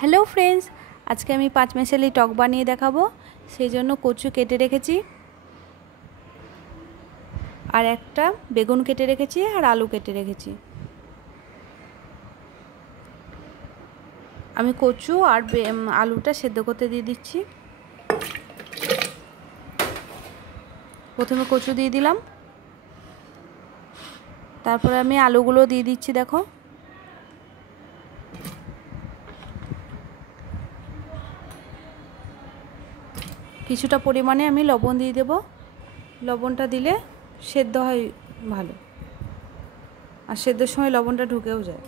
Hello friends, आज के আমি 5 মিশালি টক বানিয়ে দেখাবো। সেই জন্য কচু কেটে রেখেছি আর একটা বেগুন কেটে রেখেছি আর আলু কেটে রেখেছি। আমি কচু আর আলুটা সেদ্ধ করতে দিয়ে দিচ্ছি। প্রথমে কচু দিয়ে দিলাম, তারপরে আমি আলুগুলো দিয়ে দিচ্ছি। দেখো কিছুটা পরিমাণে আমি লবণ দিয়ে দেব। লবণটা দিলে সেদ্ধ হয় ভালো, আর সেদ্ধর সময় লবণটা ঢুকেও যায়।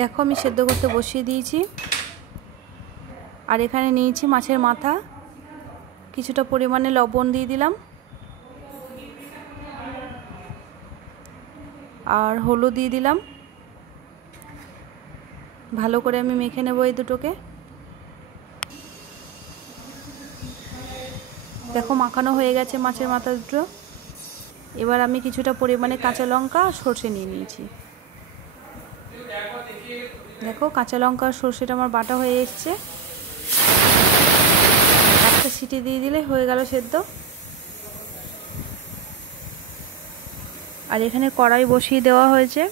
দেখো আমি সেদ্ধ করতে বসিয়ে দিয়েছি। আর এখানে নিয়েছি মাছের মাথা, কিছুটা পরিমাণে লবণ দিয়ে দিলাম আর হলুদ দিয়ে দিলাম। ভালো করে আমি মেখে নেব এই দুটোকে। দেখো মাখানো হয়ে গেছে মাছের মাথা দুটো। এবার আমি কিছুটা পরিমাণে কাঁচা লঙ্কা আর সরষে নিয়ে নিয়েছি। দেখো কাঁচা লঙ্কা আর সরষেটা আমার বাটা হয়ে এসছে। একটা সিটি দিয়ে দিলে হয়ে গেল সেদ্ধ। আর এখানে কড়াই বসিয়ে দেওয়া হয়েছে।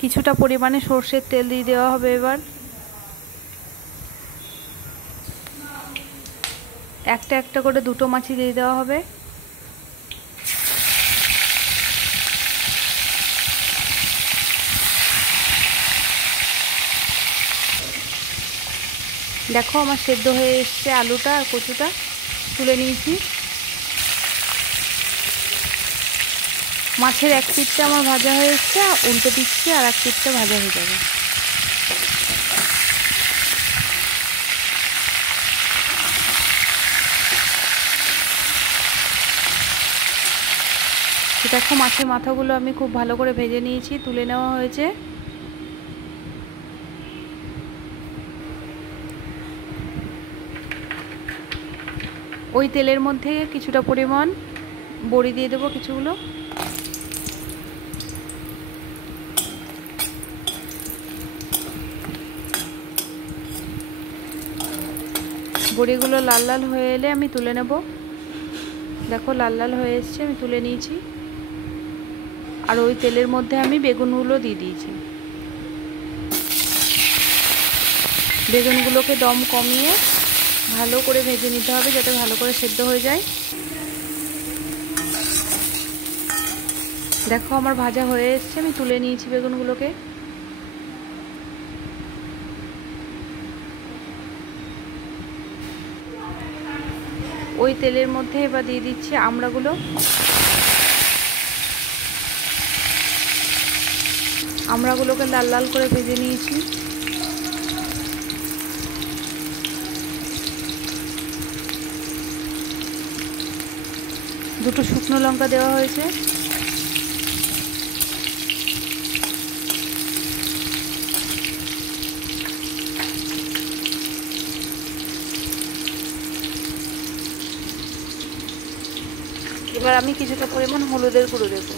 কিছুটা পরিমাণে সরষের তেল দিয়ে দেওয়া হবে। এবার একটা একটা করে দুটো মাছই দিয়ে দেওয়া হবে। দেখো আমার সেদ্ধ হয়ে এসছে আলুটা আর কচুটা, তুলে নিয়েছি। মাছের এক পিঠটা আমার ভাজা হয়ে এসছে, উল্টে দিচ্ছি আর এক পিঠটা ভাজা হয়ে যাবে। দেখো মাছের মাথাগুলো আমি খুব ভালো করে ভেজে নিয়েছি, তুলে নেওয়া হয়েছে। ওই তেলের মধ্যে কিছুটা পরিমাণ বড়ি দিয়ে দেবো, কিছুগুলো। বড়িগুলো লাল লাল হয়ে এলে আমি তুলে নেব। দেখো লাল লাল হয়ে এসছে, আমি তুলে নিয়েছি। আর ওই তেলের মধ্যে আমি বেগুনগুলো দিয়ে দিয়েছি। বেগুনগুলোকে দম কমিয়ে ভালো করে ভেজে নিতে হবে, যাতে ভালো করে সেদ্ধ হয়ে যায়। দেখো আমার ভাজা হয়ে এসছে, আমি তুলে নিয়েছি বেগুনগুলোকে। ওই তেলের মধ্যে এবার দিয়ে দিচ্ছি আমড়াগুলো। আমড়াগুলোকে লাল লাল করে ভেজে নিয়েছি। দুটো শুকনো লঙ্কা দেওয়া হয়েছে। এবার আমি কিছুটা পরিমাণ হলুদের গুঁড়ো দেব।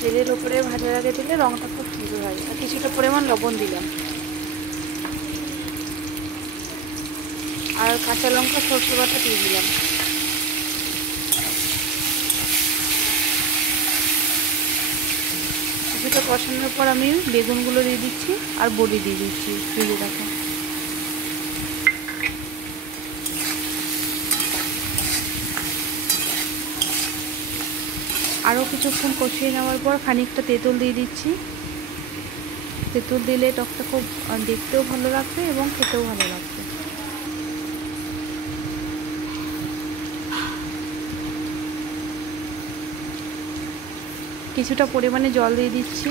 তেলের উপরে ভাজার আগে দিলে রঙটা খুব সুন্দর হয়। আর কিছুটা পরিমাণ লবণ দিলাম, আর কাঁচা লঙ্কা সরষে বাটা দিয়ে দিলাম। কিছুটা কষানোর পর আমি বেগুনগুলো দিয়ে দিচ্ছি আর বড়ি দিয়ে দিচ্ছি ভেজে রাখা। আরও কিছুক্ষণ কষিয়ে নেওয়ার পর খানিকটা তেঁতুল দিয়ে দিচ্ছি। তেঁতুল দিলে টকটা খুব দেখতেও ভালো লাগবে এবং খেতেও ভালো লাগবে। কিছুটা পরিমাণে জল দিয়ে দিচ্ছি।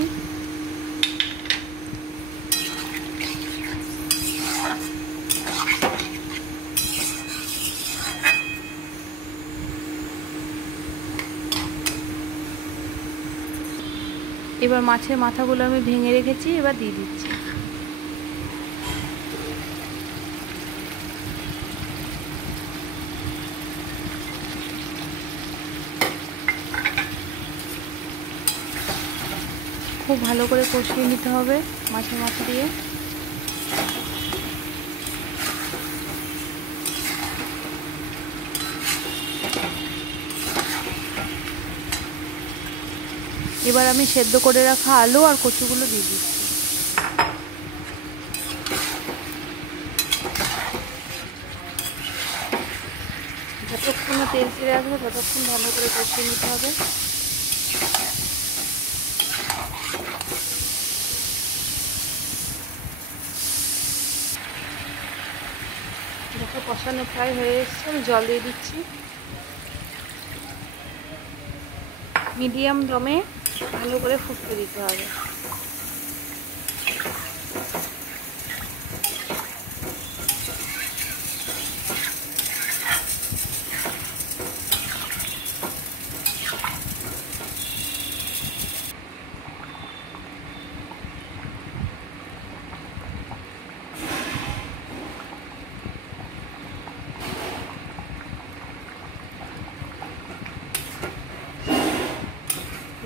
এবার মাছের মাথাগুলো আমি ভেঙে রেখেছি, এবার দিয়ে দিচ্ছি। খুব ভালো করে কষিয়ে নিতে হবে মাছের মাথা দিয়ে। এবার আমি সেদ্ধ করে রাখা আলু আর কচুগুলো দিয়ে দিচ্ছি। যতক্ষণ না তেল ছেড়ে আসবে ততক্ষণ ভালো করে কষিয়ে নিতে হবে। দেখো কষানো প্রায় হয়ে এসছে, আমি জল দিয়ে দিচ্ছি। মিডিয়াম দমে ভালো করে ফুটতে দিতে হবে।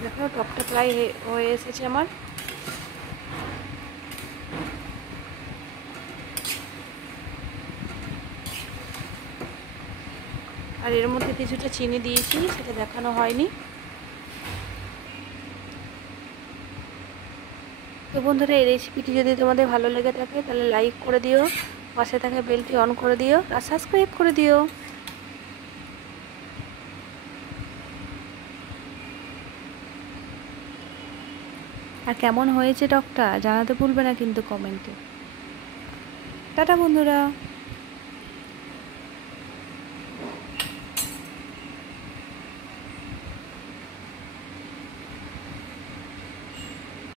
দেখো টকটা প্রায় হয়ে এসেছে আমার। আর এর মধ্যে কিছুটা চিনি দিয়েছি, সেটা দেখানো হয়নি। তো বন্ধুরা, এই রেসিপিটি যদি তোমাদের ভালো লেগে থাকে তাহলে লাইক করে দিও, পাশে থাকা বেলটি অন করে দিও আর সাবস্ক্রাইব করে দিও। আর কেমন হয়েছে টকটা জানাতে ভুলবে না কিন্তু কমেন্টে। টাটা বন্ধুরা।